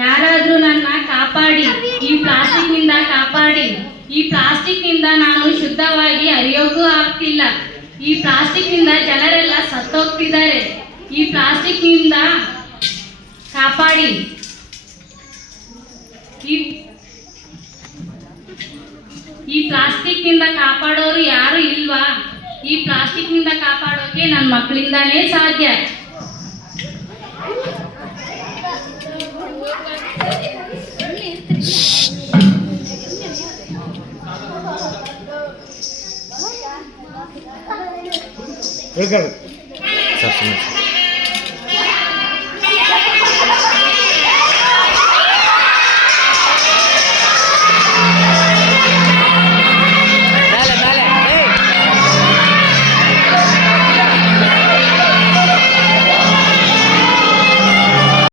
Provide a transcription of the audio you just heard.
ಯಾರಾದ್ರೂ ನನ್ನ ಕಾಪಾಡಿ, ಈ ಪ್ಲಾಸ್ಟಿಕ್ ನಿಂದ ಕಾಪಾಡಿ. ಈ ಪ್ಲಾಸ್ಟಿಕ್ ನಿಂದ ನಾನು ಶುದ್ಧವಾಗಿ ಅರಿಯೋಕ್ಕೂ ಆಗ್ತಿಲ್ಲ. ಈ ಪ್ಲಾಸ್ಟಿಕ್ ನಿಂದ ಜನರೆಲ್ಲ ಸತ್ತೋಗ್ತಿದ್ದಾರೆ. ಈ ಪ್ಲಾಸ್ಟಿಕ್ ನಿಂದ ಕಾಪಾಡಿ. ಈ ಪ್ಲಾಸ್ಟಿಕ್ ನಿಂದ ಕಾಪಾಡೋರು ಯಾರು ಇಲ್ವಾ? ಈ ಪ್ಲಾಸ್ಟಿಕ್ ನಿಂದ ಕಾಪಾಡೋಕೆ ನನ್ನ ಮಕ್ಕಳಿಂದಾನೇ ಸಾಧ್ಯ. ಸರ್